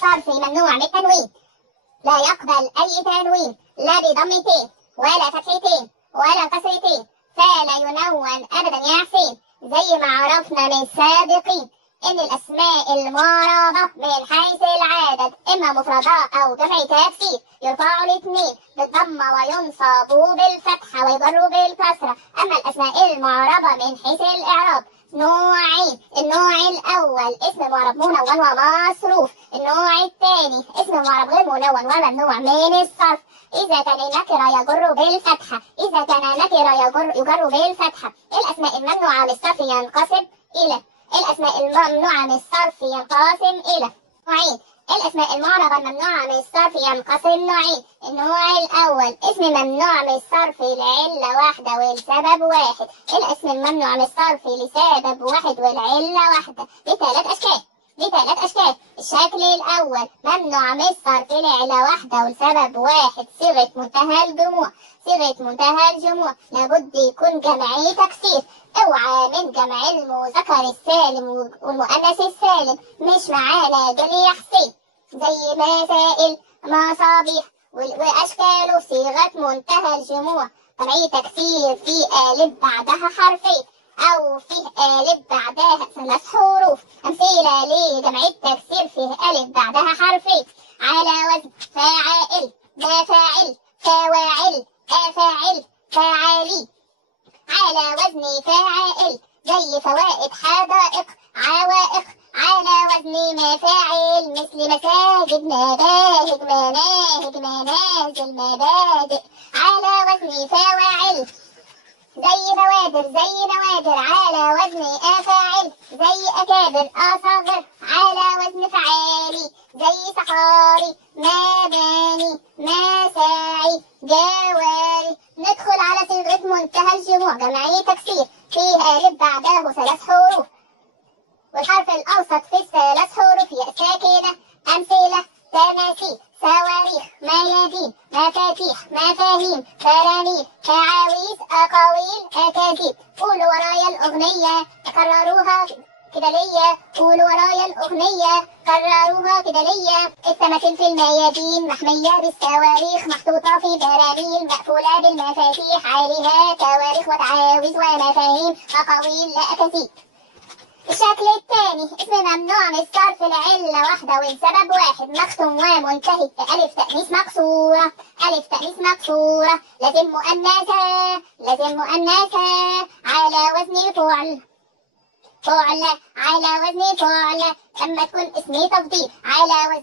صرف ممنوع من التنوين، لا يقبل أي تنوين، لا بضمتين ولا فتحتين ولا كسرتين، فلا ينون أبدا يا حسين. زي ما عرفنا من سابقين إن الأسماء المعربة من حيث العدد إما مفردة أو جمع تكسير يرفع الاثنين بالضمة وينصب بالفتحة ويجر بالكسرة. أما الأسماء المعربة من حيث الإعراب نوعين، النوع الأول اسم معرب منون ومصروف، النوع الثاني اسم معرب غير منون وممنوع من الصرف. إذا كان النكرة يجر بالفتحة، إذا كان نكرة يجر بالفتحة. الأسماء الممنوعة من الصرف ينقسم إلى نوعين. الأسماء المعربة الممنوعة من الصرف ينقسم نوعين. النوع الأول اسم ممنوع من الصرف لعلة واحدة والسبب واحد. الاسم الممنوع من الصرف لسبب واحد والعلة واحدة لثلاث أشكال. الشكل الأول ممنوع من الصرف لعلة واحدة والسبب واحد، صيغة منتهى الجموع لابد يكون جمعي تكسير. اوعى من جمع المذكر السالم والمؤنث السالم، مش معانا دول يا حسين. زي مسائل مصابيح وأشكاله صيغة منتهى الجموع، جمعي تكسير في ألف بعدها حرفين أو فيه ألف بعدها 3 حروف. أمثلة لجمع التكسير فيه ألف بعدها حرفين: على وزن فاعل، مفاعل، فواعل، أفاعل، فاعلي. على وزن فاعل زي فوائد، حدائق، عوائق. على وزن مفاعل مثل مساجد، مباهج، مناهج، منازل، مبادئ. على وزن فواعل زي بوادر، زي نوادر. على وزن أفاعل زي أكابر، أصاغر. على وزن فعالي زي صحاري، مباني، مساعي، جواري. ندخل على صيغة منتهى الجموع، جمعي تكسير فيها ألف بعده 3 حروف والحرف الأوسط في ال3 حروف ياء ساكنة. أمثلة: تماثيل، صواريخ، ميادين، مفاتيح، مفاهيم، فراميل، تعاويذ، أقاويل، أكاذيب. قولوا ورايا الأغنية كرروها كده ليا، قولوا ورايا الأغنية كرروها كده ليا. التماثيل في الميادين محمية بالصواريخ، محطوطة في براميل مقفولة بالمفاتيح، عليها صواريخ وتعاويذ ومفاهيم، أقاويل لا أكاذيب. الشكل الثاني اسم ممنوع من الصرف لعلة واحدة والسبب واحد، مختوم ومنتهي بألف تأنيث مكسورة، ألف تأنيث مكسورة. لازم مؤنثة على وزن فعل، على وزن فعل. لما تكون اسم تفضيل على وزن